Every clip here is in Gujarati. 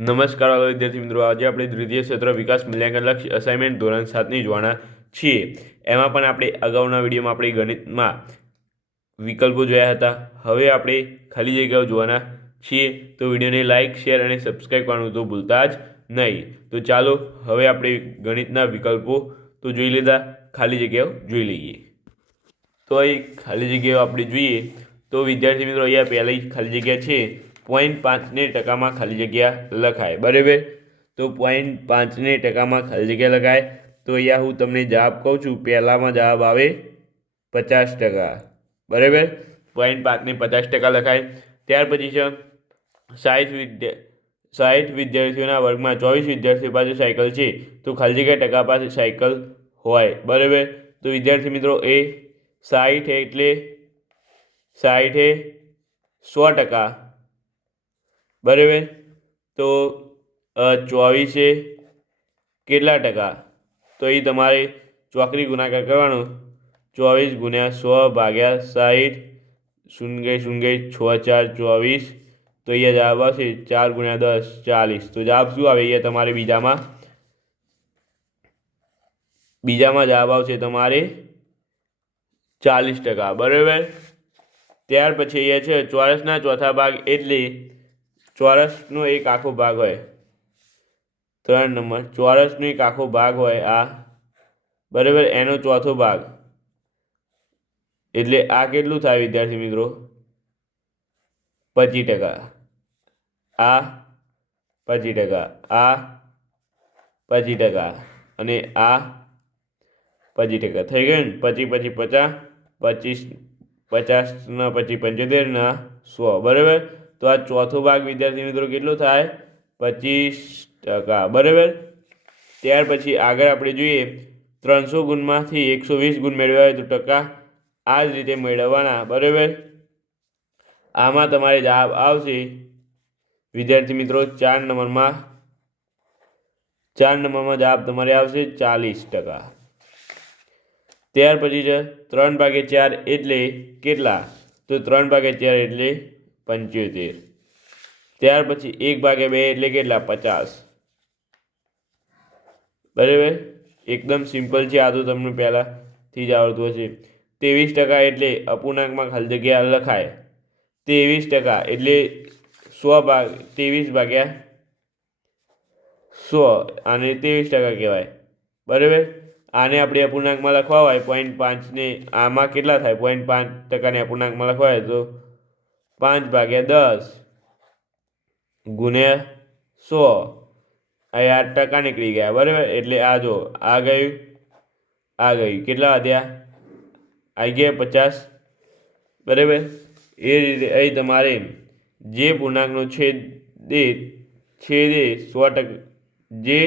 નમસ્કાર વાલા વિદ્યાર્થી મિત્રો, આજે આપણે દ્વિતીય ક્ષેત્ર વિકાસ મૂલ્યાંકન લક્ષ્ય અસાઇનમેન્ટ ધોરણ 7ની જોવાના છીએ। એમાં પણ આપણે અગાઉના વિડીયોમાં આપણે ગણિતમાં વિકલ્પો જોયા હતા। હવે આપણે ખાલી જગ્યાઓ જોવાના છીએ, તો વિડીયોને લાઇક, શેર અને સબસ્ક્રાઈબ કરવાનું તો ભૂલતા જ નહીં। તો ચાલો હવે આપણે ગણિતના વિકલ્પો તો જોઈ લીધા, ખાલી જગ્યાઓ જોઈ લઈએ। તો અહીં ખાલી જગ્યાઓ આપણે જોઈએ તો વિદ્યાર્થી મિત્રો, અહીંયા પહેલી ખાલી જગ્યા છે 0.5 ટકામાં ખાલી જગ્યા લખાય, બરાબર। તો 0.5 ટકામાં ખાલી જગ્યા લખાય તો અહીંયા હું તમને જવાબ કહું છું। પહેલામાં જવાબ આવે 50%, બરાબર। 0.5 50% લખાય। ત્યાર પછી છે 60 વિદ્યાર્થીઓના વર્ગમાં 24 વિદ્યાર્થીઓ પાસે સાયકલ છે, તો ખાલી જગ્યા ટકા પાસે સાયકલ હોય, બરાબર। તો વિદ્યાર્થી મિત્રો, એ 60 એટલે 60 100%, બરાબર। તો 24 કેટલા ટકા? તો એ તમારે ચોકડી ગુણાકાર કરવાનો। 24 ગુણ્યા 100 ભાગ્યા 60, 0 0 6 4 24, તો અહીંયા જવાબ આવશે 4 ગુણ્યા 10 40। તો જવાબ શું આવે? અહીંયા તમારે બીજામાં જવાબ આવશે તમારે 40%, બરાબર। ત્યાર પછી અહીંયા છે ચોરસના ચોથા ભાગ, એટલે ચોરસનો એક આખો ભાગ હોય, 3 નંબર, ચોરસનો એક આખો ભાગ હોય આ, બરાબર, એનો ચોથો ભાગ, એટલે આ કેટલું થાય વિદ્યાર્થી મિત્રો? 25%, આ 25%, આ 25% અને આ 25% થઈ ગયું ને? 25 50, 25 50 ના 25 75 ના 100, બરાબર। તો આ ચોથો ભાગ વિદ્યાર્થી મિત્રો કેટલો થાય? 25%, બરાબર। ત્યાર પછી આગળ આપણે જોઈએ 300 ગુણમાંથી 120 ગુણ મેળવ્યા હોય તો ટકા આ જ રીતે મેળવવાના, બરાબર। આમાં તમારે જવાબ આવશે વિદ્યાર્થી મિત્રો 4 નંબરમાં જવાબ તમારે આવશે 40%। ત્યાર પછી છે 3/4 એટલે કેટલા? તો 3/4 એટલે 75। ત્યાર પછી 1/2 એટલે કેટલા? 50, બરાબર। એકદમ સિમ્પલ છે, આ તો તમને પહેલાંથી જ આવડતું હશે। 23% એટલે અપૂર્ણાંકમાં ખાલી જગ્યા લખાય। 23% એટલે 23/100, આને 23% કહેવાય, બરાબર। આને આપણે અપૂર્ણાંકમાં લખવા હોય 0.5 ને, આમાં કેટલા થાય? 0.5% અપૂર્ણાંકમાં લખવા હોય તો 5/10 ગુણ્યા 100, આ ટકા નીકળી ગયા, બરાબર। એટલે આ જો આ ગયું, કેટલા વધ્યા? આવી ગયા 50, બરાબર। એ રીતે અહીં તમારે જે પૂર્ણાંકનો છેદે 100%, જે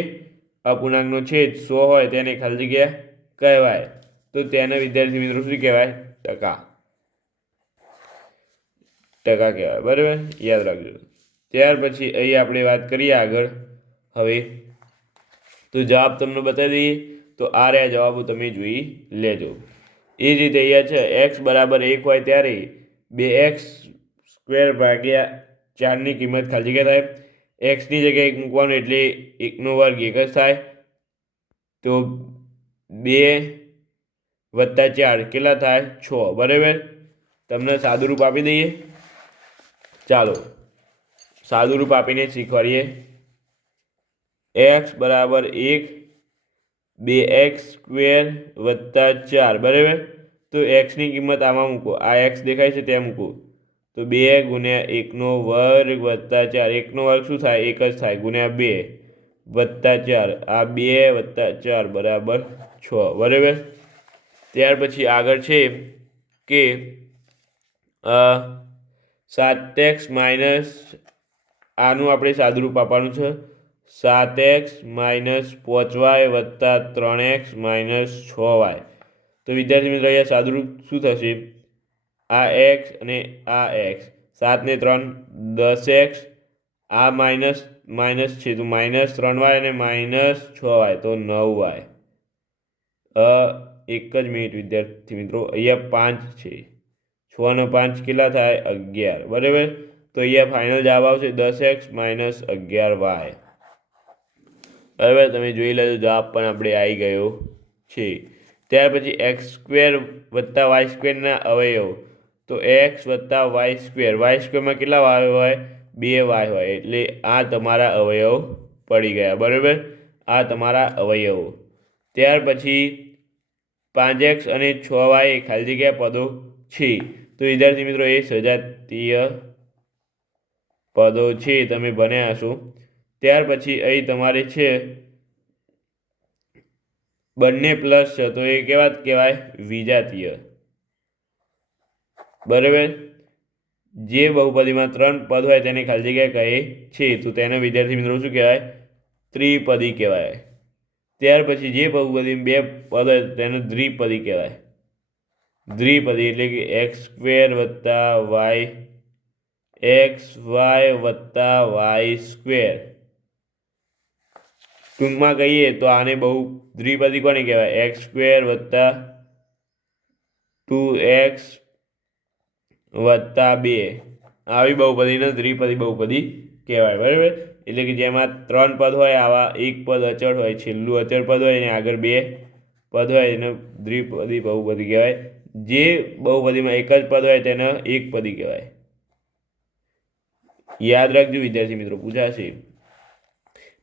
અપૂર્ણાંકનો છેદ 100 હોય તેને ખાલી જગ્યા કહેવાય, તો તેને વિદ્યાર્થી મિત્રો શું કહેવાય? ટકા કહેવાય, બરાબર, યાદ રાખજો। ત્યાર પછી અહીં આપણે વાત કરીએ આગળ હવે, તો જવાબ તમને બતાવી દઈએ। તો આ રહ્યા જવાબો, તમે જોઈ લેજો। એ જ રીતે અહીંયા છે x બરાબર 1 હોય ત્યારે 2x² ભાગ્યા 4ની કિંમત ખાલી જગ્યા થાય। એક્સની જગ્યાએ 1 મૂકવાનું એટલે 1 નો વર્ગ 1 જ થાય। તો 2 + 4 કેટલા થાય? 6, બરાબર। તમને સાદુરૂપ આપી દઈએ, ચાલો સાદુરૂપ આપીને શીખવાડીએ। x બરાબર 1, 2x² + 4, બરાબર। તો એક્સની કિંમત આમાં મૂકો, આ એક્સ દેખાય છે ત્યાં મૂકો, તો 2 ગુણ્યા 1 નો વર્ગ + 4, 1 નો વર્ગ શું થાય? 1 જ થાય, ગુણ્યા 2 + 4, આ 2 + 4 બરાબર 6, બરાબર। ત્યાર પછી આગળ છે કે 7x માઇનસ, આનું આપણે સાદુરૂપ આપવાનું છે, 7x - 5y + 3x - 6y। તો વિદ્યાર્થી મિત્રો, અહીંયા સાદુરૂપ શું થશે? આ x અને આ x, 7 ને 3 10x, આ માઇનસ છે તો -3y અને -6y, તો 9y। એક જ મિનિટ વિદ્યાર્થી મિત્રો, અહીંયા 5 છે, 6 અને 5 કેટલા થાય? 11, બરાબર। તો અહીંયા ફાઇનલ જવાબ આવશે 10x - 11y. બરાબર, તમે જોઈ લેજો જવાબ પણ આપણે આવી ગયો છે. ત્યાર પછી x² + y² અવયવ, તો x + y², y² કેટલા y હોય? 2y હોય, એટલે આ તમારા અવયવ પડી ગયા. બરાબર, આ તમારા અવયવો. ત્યાર પછી 5x અને 6y એ ખાલી જગ્યા પદો છે. તો વિદ્યાર્થી મિત્રો એ સજાતીય પદો છે, તમે ભણ્યા હશો. ત્યાર પછી અહીં તમારે છે બંને પ્લસ છે, તો એ કેવા કહેવાય? વિજાતીય. બરાબર, જે બહુપદીમાં 3 પદ હોય તેને ખાલી જગ્યા કહે છે, તો તેને વિદ્યાર્થી મિત્રો શું કહેવાય? ત્રિપદી કહેવાય. ત્યાર પછી જે બહુપદીમાં 2 પદ હોય તેને દ્વિપદી કહેવાય. દ્વિપદી એટલે કે x² + y, xy + y². ટૂંકમાં કહીએ તો આને દ્વિપદી કોને કહેવાય? x² + 2x + 2. આવી બહુપદીને દ્વિપદી બહુપદી કહેવાય. બરાબર, એટલે કે જેમાં 3 પદ હોય, આવા એક પદ અચળ હોય, છેલ્લું અચળ પદ હોય, અને આગળ 2 પદ હોય એને દ્વિપદી બહુપદી કહેવાય. જે બહુપદીમાં એક જ પદ હોય તેને એકપદી કહેવાય. યાદ રાખજો વિદ્યાર્થી મિત્રો, પૂછાશે.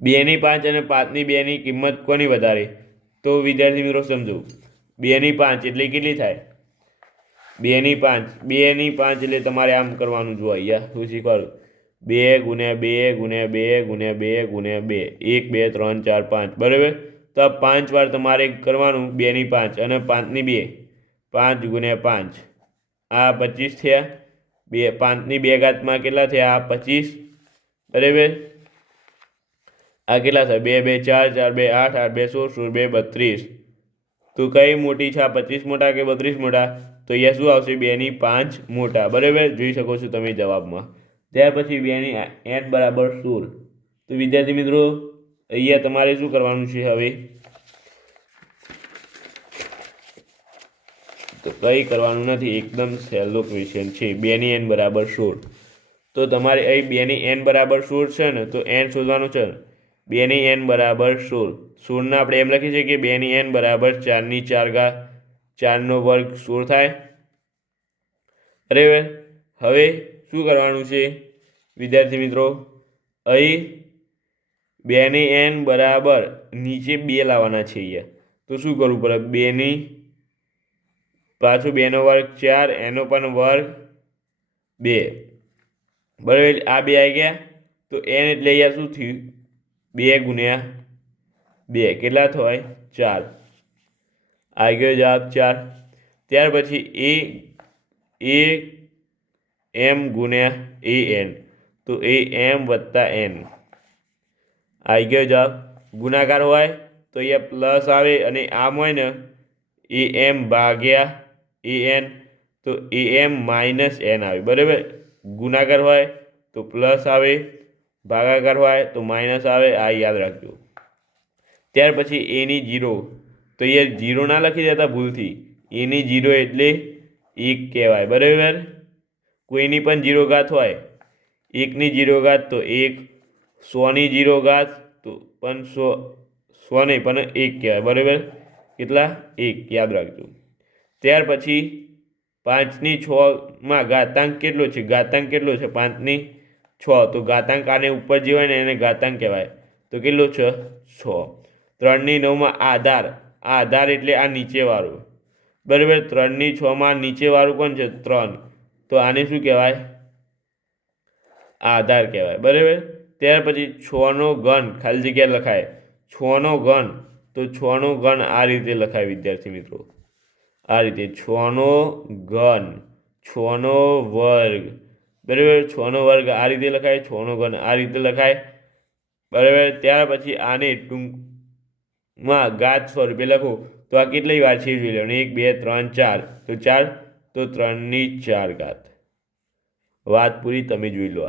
2/5 અને 5/2 કિંમત કોની વધારે? તો વિદ્યાર્થી મિત્રો સમજો, 2/5 એટલે કેટલી થાય? 2/5 એટલે તમારે આમ કરવાનું. જો અહીંયા શું શીખવાડું? 2 × 2 × 2 × 2 × 2, 1 2 3 4 5. બરાબર, તો આ 5 વાર તમારે કરવાનું. 2/5 અને 5/2, 5 × 5, આ 25 થયા. 5/2 કેટલા થયા? આ 25. બરાબર, આ કેટલા થાય? 2 2 4 4 2 8 8 2 16 16 2 32. તો કઈ મોટી છે? આ 25 મોટા કે 32 મોટા? તો અહીંયા શું આવશે? 2/5 મોટા. બરાબર, જોઈ શકો છો તમે જવાબમાં. ત્યાર પછી 2n = 16. તો વિદ્યાર્થી મિત્રો અહીંયા તમારે શું કરવાનું છે? હવે તો કંઈ કરવાનું નથી, એકદમ સહેલો ક્વેશ્ચન છે. 2n = 16. તો તમારે અહીં 2n = 16 છે ને, તો n શોધવાનું છે. 2n = 16. 16 આપણે એમ લખી શકીએ કે 2n = 4/4, 4² 16 થાય. બરાબર, હવે શું કરવાનું છે વિદ્યાર્થી મિત્રો? અહીં 2n બરાબર નીચે 2 લાવવાના છે અહીંયા. તો શું કરવું પડે? 2 પાછું 2 નો વર્ગ 4, એનો પણ વર્ગ 2. બરાબર, આ 2 આવી ગયા. તો n એટલે અહીંયા શું થયું? 2 × 2 કેટલા થાય? 4. આવી ગયો જવાબ 4. ત્યાર પછી am × an, તો am + n. આવી ગયો જવાબ. ગુણાકાર હોય તો અહીંયા પ્લસ આવે, અને આમ હોય ને am / an, તો am - n આવે. બરાબર, ગુણાકાર હોય તો પ્લસ આવે, ભાગાકાર હોય તો માઇનસ આવે. આ યાદ રાખજો. ત્યાર પછી a ની 0, તો અહીંયા 0 ના લખી દેતા ભૂલથી. a ની 0 એટલે 1 કહેવાય. બરાબર, કોઈની પણ 0 ઘાત હોય, 1 ની 0 ઘાત તો 1, 100 ની 0 ઘાત તો પણ 100 નહીં પણ 1 કહેવાય. બરાબર, કેટલા? 1, યાદ રાખજો. ત્યાર પછી 5/6 ઘાતાંક કેટલો છે? ઘાતાંક કેટલો છે? 5/6. તો ઘાતાંક આને ઉપર જે હોય ને એને ઘાતાંક કહેવાય. તો કેટલો છે? 6. 3/9 આધાર. આ આધાર એટલે આ નીચેવાળું. બરાબર, 3/6 નીચેવાળું કોણ છે? 3. તો આને શું કહેવાય? આધાર કહેવાય. બરાબર, ત્યાર પછી 6 ખાલી જગ્યા લખાય. 6 તો 6 આ રીતે લખાય વિદ્યાર્થી મિત્રો. આ રીતે 6 6 બરાબર, 6 આ રીતે લખાય, 6 આ રીતે લખાય. બરાબર, ત્યાર પછી આને ટૂંકમાં ઘાત સ્વરૂપે લખો. તો આ કેટલી વાર છે જોઈ લેવાનું? 1 2 3 4. તો 4, તો 3/4 ઘાત. વાત પૂરી, તમે જોઈ લો.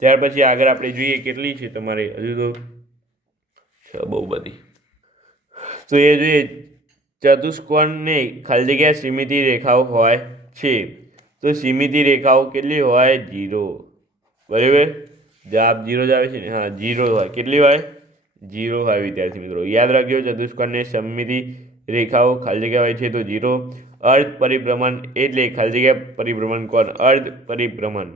ત્યાર પછી આગળ આપણે જોઈએ કેટલી છે તમારે, હજુ તો છે બહુ બધી. તો એ જોઈએ ચતુષ્કોણને ખાલી જગ્યા સીમિત રેખાઓ હોય છે. તો તો સીમિતિ રેખાઓ કેટલી હોય? 0. બરાબર, જવાબ 0 જ આવે છે ને? હા, 0 હોય. કેટલી હોય? 0 હોય વિદ્યાર્થી મિત્રો. યાદ રાખજો, ચતુષ્કોણને સમમિતિ રેખાઓ ખાલી જગ્યા હોય છે તો 0. અર્ધ પરિભ્રમણ એટલે ખાલી જગ્યા પરિભ્રમણ કોણ? અર્ધ પરિભ્રમણ.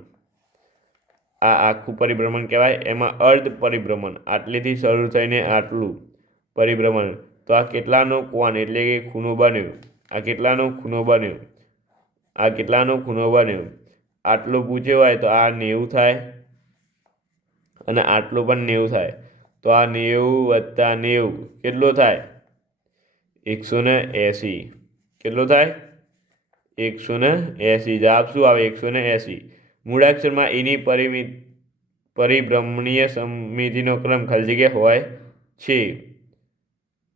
આ આખું પરિભ્રમણ કહેવાય. એમાં અર્ધ પરિભ્રમણ આટલેથી શરૂ થઈને આટલું પરિભ્રમણ. તો આ કેટલાનો કોણ એટલે કે ખૂણો બન્યો? આ કેટલાનો ખૂણો બન્યો? આ કેટલાનો ખૂણો બન્યો? આટલું પૂછ્યો હોય તો આ 90 થાય અને આટલું પણ 90 થાય. તો આ 90 + 90 કેટલો થાય? 180. કેટલો થાય? 180. જવાબ શું આવે? 180. મૂળાક્ષરમાં એની પરિભ્રમણીય સમિતિનો ક્રમ ખાલી જગ્યા હોય છે.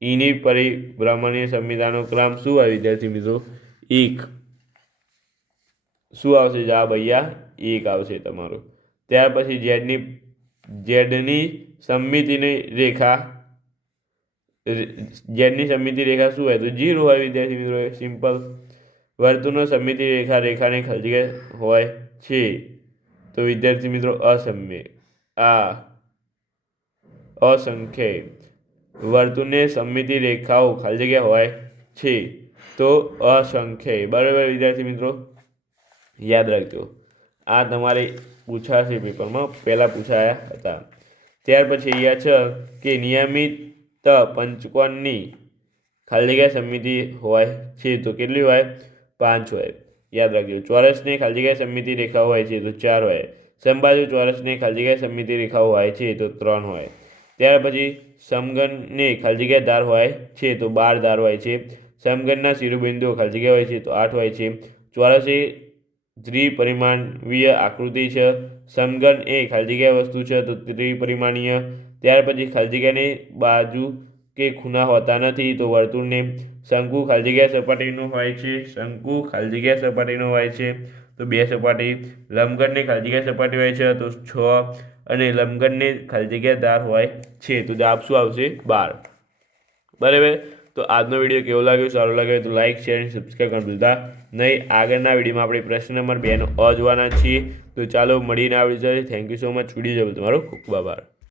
ઈની પરિભ્રમણીય સમિતિનો ક્રમ શું હોય વિદ્યાર્થી મિત્રો? 1. શું આવશે જવાબ? અહીંયા 1 આવશે તમારો. ત્યાર પછી ઝેડની સમમિતિની રેખા શું હોય? તો 0 હોય વિદ્યાર્થી મિત્રો. સિમ્પલ. વર્તુળનો સમમિતિ રેખાની ખાલી જગ્યા હોય છે તો વિદ્યાર્થી મિત્રો અસંખ્ય. વર્તુળને સમમિતિ રેખાઓ ખાલી જગ્યા હોય છે તો અસંખ્ય. બરાબર વિદ્યાર્થી મિત્રો, યાદ રાખજો. આ તમારે પૂછાશે પેપરમાં, પહેલાં પૂછાયા હતા. ત્યાર પછી અહીંયા છે કે નિયમિત પંચકોણની ખાલી જગ્યા સમમિતિ હોય છે તો કેટલી હોય? 5 હોય. યાદ રાખજો. ચોરસની ખાલી જગ્યા સમમિતિ રેખાઓ હોય છે તો 4 હોય. સમબાજુ ચોરસની ખાલી જગ્યા સમમિતિ રેખાઓ હોય છે તો 3 હોય. ત્યાર પછી સમઘનની ખાલી જગ્યા ધાર હોય છે તો 12 ધાર હોય છે. સમઘનના શિરોબિંદુઓ ખાલી જગ્યા હોય છે તો 8 હોય છે. ચોરસ એ ત્રિપરિમાણીય આકૃતિ છે. સમઘન એ ખાલી જગ્યા વસ્તુ છે તો ત્રિપરિમાણીય. ત્યાર પછી ખાલી જગ્યાની બાજુ કે ખૂણા હોતા નથી તો વર્તુળને શંકુ ખાલી જગ્યા સપાટીનું હોય છે. શંકુ ખાલી જગ્યા સપાટીનું હોય છે તો 2 સપાટી. લંબઘનની ખાલી જગ્યા સપાટી હોય છે તો 6 અને લંબઘનની ખાલી જગ્યા ધાર હોય છે તો જવાબ શું આવશે? 12. બરાબર. તો આજનો વિડીયો કેવો લાગ્યો? સારો લાગ્યો તો લાઇક, શેર અને સબસ્ક્રાઈબ કરવાનું ભૂલતા નહીં. આગળના વિડીયોમાં આપણે પ્રશ્ન નંબર 2 નો જોવાના છીએ. તો ચાલો મળીને આવડી જાય. Thank you so much. Video જોવા તમારો ખૂબ આભાર.